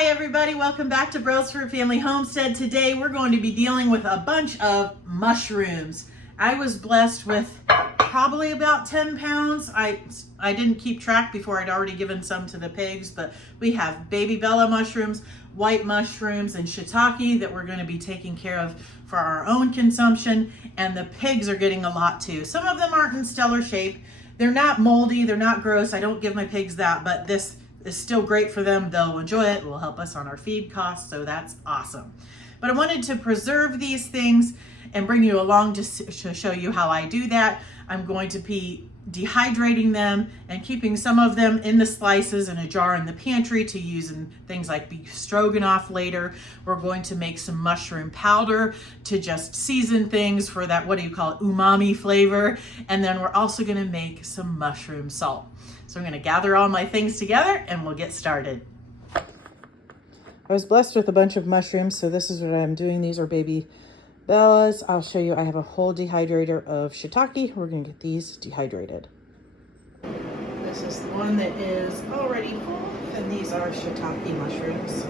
Hi everybody, welcome back to Brelsford Family Homestead. Today we're going to be dealing with a bunch of mushrooms. I was blessed with probably about 10 pounds. I didn't keep track before I'd already given some to the pigs, but we have baby Bella mushrooms, white mushrooms, and shiitake that we're going to be taking care of for our own consumption, and the pigs are getting a lot too. Some of them aren't in stellar shape. They're not moldy, they're not gross. I don't give my pigs that, but this is still great for them. They'll enjoy it. It will help us on our feed costs, so that's awesome. But I wanted to preserve these things and bring you along to show you how I do that. I'm going to be dehydrating them and keeping some of them in the slices in a jar in the pantry to use in things like beef stroganoff later. We're going to make some mushroom powder to just season things for that, what do you call it, umami flavor. And then we're also going to make some mushroom salt. So I'm going to gather all my things together and we'll get started. I was blessed with a bunch of mushrooms, so this is what I'm doing. These are baby Bellas. I'll show you, I have a whole dehydrator of shiitake. We're going to get these dehydrated. This is the one that is already full, and these are shiitake mushrooms.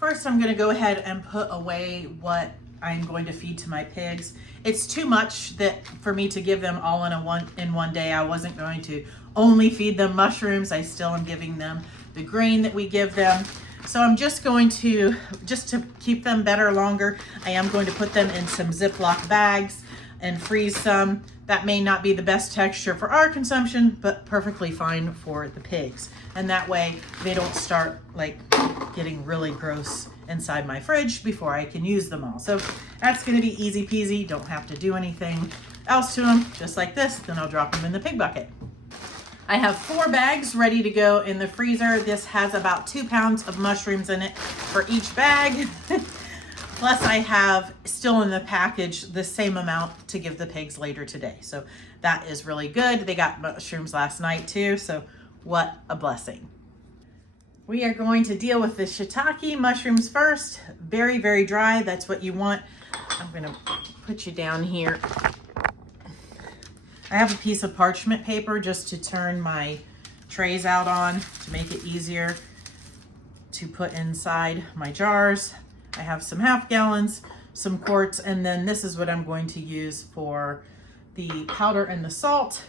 First, I'm going to go ahead and put away what I'm going to feed to my pigs. It's too much that for me to give them all in one day. I wasn't going to only feed them mushrooms. I still am giving them the grain that we give them. So I'm just going to, just to keep them better longer, I am going to put them in some Ziploc bags and freeze some. That may not be the best texture for our consumption, but perfectly fine for the pigs. And that way they don't start like getting really gross inside my fridge before I can use them all. So that's going to be easy peasy. Don't have to do anything else to them, just like this. Then I'll drop them in the pig bucket. I have 4 bags ready to go in the freezer. This has about 2 pounds of mushrooms in it for each bag. Plus I have still in the package the same amount to give the pigs later today. So that is really good. They got mushrooms last night too, so what a blessing. We are going to deal with the shiitake mushrooms first. Very, very dry. That's what you want. I'm going to put you down here. I have a piece of parchment paper just to turn my trays out on to make it easier to put inside my jars. I have some half gallons, some quarts, and then this is what I'm going to use for the powder and the salt.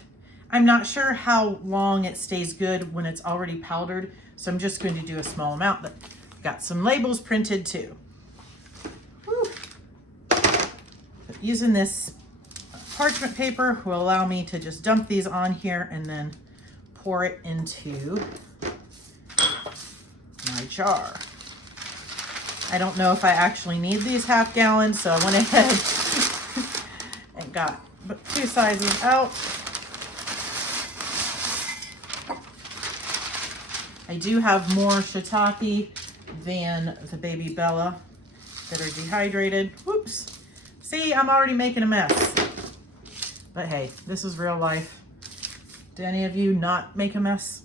I'm not sure how long it stays good when it's already powdered, so I'm just going to do a small amount, but got some labels printed too. But using this parchment paper will allow me to just dump these on here and then pour it into my jar. I don't know if I actually need these half gallons, so I went ahead and got 2 sizes out. I do have more shiitake than the baby Bella that are dehydrated. Whoops. See, I'm already making a mess. But hey, this is real life. Do any of you not make a mess?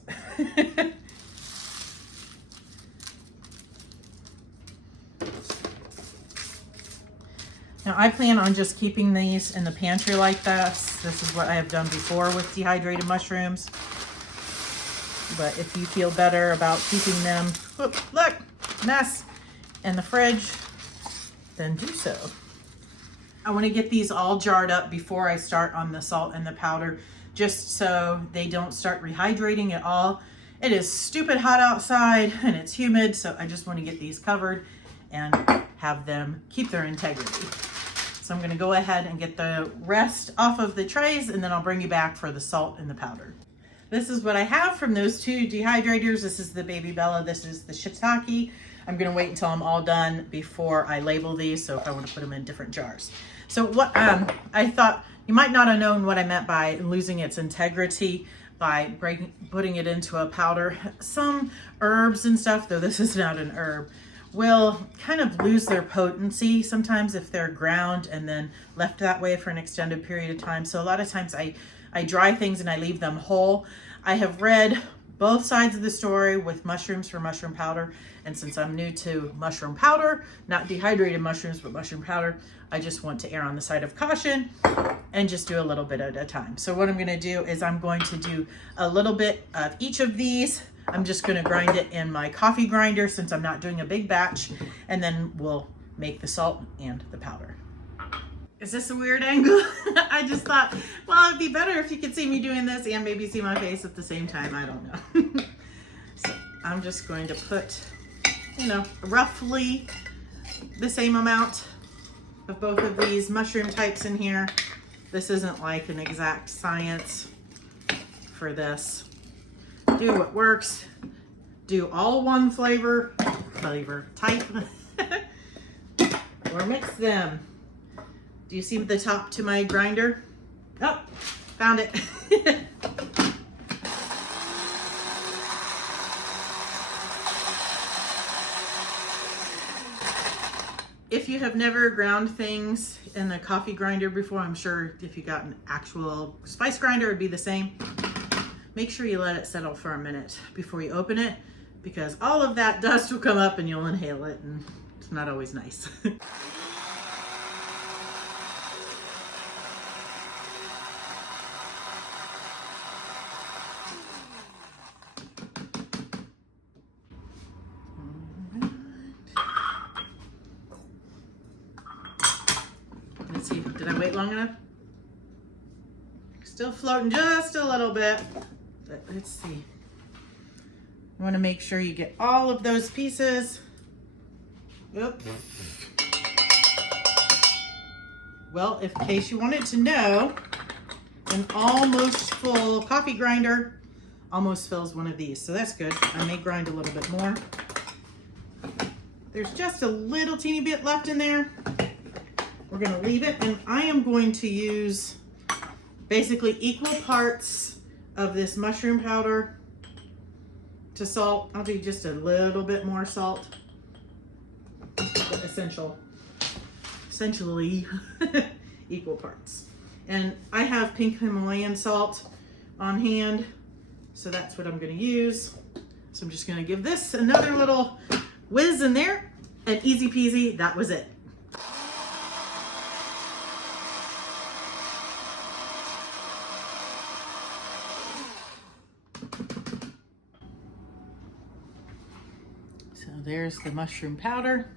Now I plan on just keeping these in the pantry like this. This is what I have done before with dehydrated mushrooms. But if you feel better about keeping them, whoop, look, mess, in the fridge, then do so. I want to get these all jarred up before I start on the salt and the powder, just so they don't start rehydrating at all. It is stupid hot outside and it's humid, so I just want to get these covered and have them keep their integrity. So I'm going to go ahead and get the rest off of the trays, and then I'll bring you back for the salt and the powder. This is what I have from those 2 dehydrators. This is the baby Bella. This is the shiitake. I'm going to wait until I'm all done before I label these, so if I want to put them in different jars. So what I thought, you might not have known what I meant by losing its integrity by putting it into a powder. Some herbs and stuff, though this is not an herb, will kind of lose their potency sometimes if they're ground and then left that way for an extended period of time. So a lot of times I dry things and I leave them whole. I have read both sides of the story with mushrooms for mushroom powder, and since I'm new to mushroom powder, not dehydrated mushrooms, but mushroom powder, I just want to err on the side of caution and just do a little bit at a time. So what I'm going to do is I'm going to do a little bit of each of these I'm just gonna grind it in my coffee grinder since I'm not doing a big batch, and then we'll make the salt and the powder. Is this a weird angle? I just thought, well, it'd be better if you could see me doing this and maybe see my face at the same time. I don't know. So I'm just going to put, you know, roughly the same amount of both of these mushroom types in here. This isn't like an exact science for this. Do what works. Do all one flavor type, or mix them. Do you see the top to my grinder? Oh, found it. If you have never ground things in a coffee grinder before, I'm sure if you got an actual spice grinder, it'd be the same. Make sure you let it settle for a minute before you open it, because all of that dust will come up and you'll inhale it, and it's not always nice. Let's see, did I wait long enough? Still floating just a little bit, but let's see. You want to make sure you get all of those pieces. Oops. Well, in case you wanted to know, an almost full coffee grinder almost fills one of these, so that's good. I may grind a little bit more. There's just a little teeny bit left in there. We're gonna leave it, and I am going to use basically equal parts of this mushroom powder to salt. I'll do just a little bit more salt, but essentially equal parts. And I have pink Himalayan salt on hand, so that's what I'm gonna use. So I'm just gonna give this another little whiz in there, and easy peasy, that was it. So there's the mushroom powder.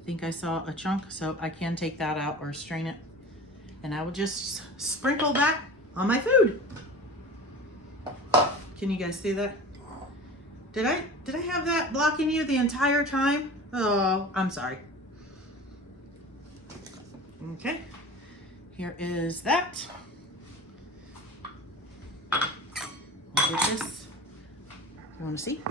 I think I saw a chunk, so I can take that out or strain it. And I will just sprinkle that on my food. Can you guys see that? Did I have that blocking you the entire time? Oh, I'm sorry. Okay, here is that. I'll get this. You want to see?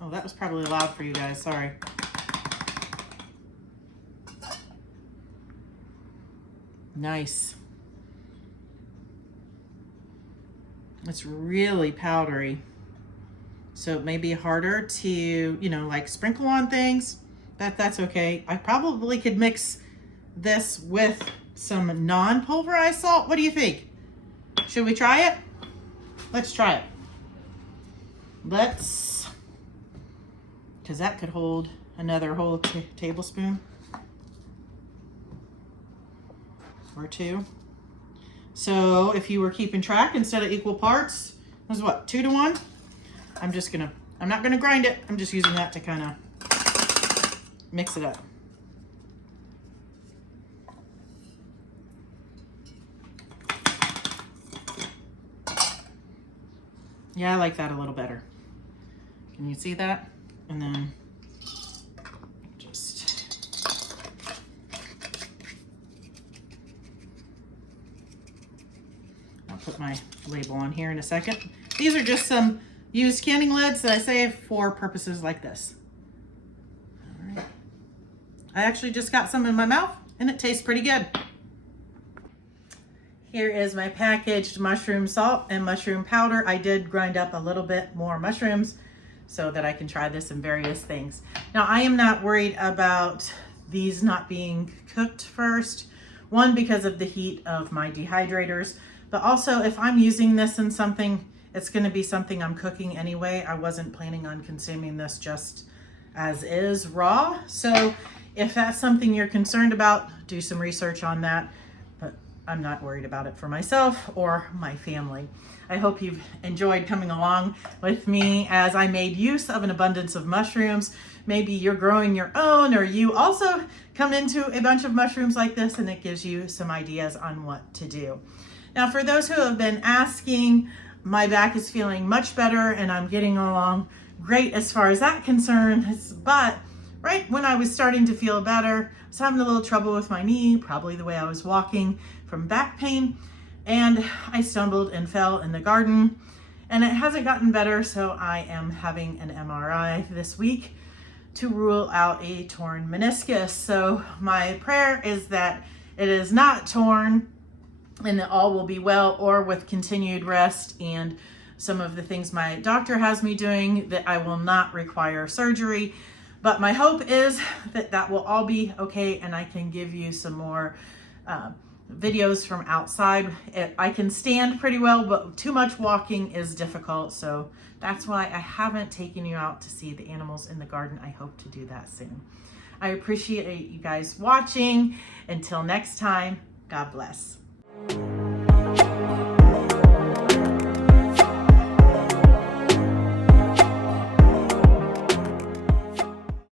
Oh, that was probably loud for you guys, sorry. Nice. It's really powdery, so it may be harder to, you know, like sprinkle on things. That's okay. I probably could mix this with some non-pulverized salt. What do you think? Should we try it? Let's try it. Because that could hold another whole tablespoon or two. So if you were keeping track, instead of equal parts, it was what, 2 to 1? I'm not gonna grind it. I'm just using that to kind of mix it up. Yeah, I like that a little better. Can you see that? And then just I'll put my label on here in a second. These are just some used canning lids that I save for purposes like this. All right. I actually just got some in my mouth and it tastes pretty good. Here is my packaged mushroom salt and mushroom powder. I did grind up a little bit more mushrooms so that I can try this in various things. Now, I am not worried about these not being cooked first. One, because of the heat of my dehydrators, but also if I'm using this in something, it's gonna be something I'm cooking anyway. I wasn't planning on consuming this just as is raw. So If that's something you're concerned about, do some research on that. But I'm not worried about it for myself or my family. I hope you've enjoyed coming along with me as I made use of an abundance of mushrooms. Maybe you're growing your own, or you also come into a bunch of mushrooms like this, and it gives you some ideas on what to do. Now, for those who have been asking, my back is feeling much better and I'm getting along great as far as that concerns. But right when I was starting to feel better, I was having a little trouble with my knee, probably the way I was walking from back pain. And I stumbled and fell in the garden, and it hasn't gotten better. So I am having an MRI this week to rule out a torn meniscus. So my prayer is that it is not torn and that all will be well, or with continued rest and some of the things my doctor has me doing, that I will not require surgery. But my hope is that that will all be okay, and I can give you some more videos from outside. I can stand pretty well, but too much walking is difficult. So that's why I haven't taken you out to see the animals in the garden. I hope to do that soon. I appreciate you guys watching. Until next time, God bless.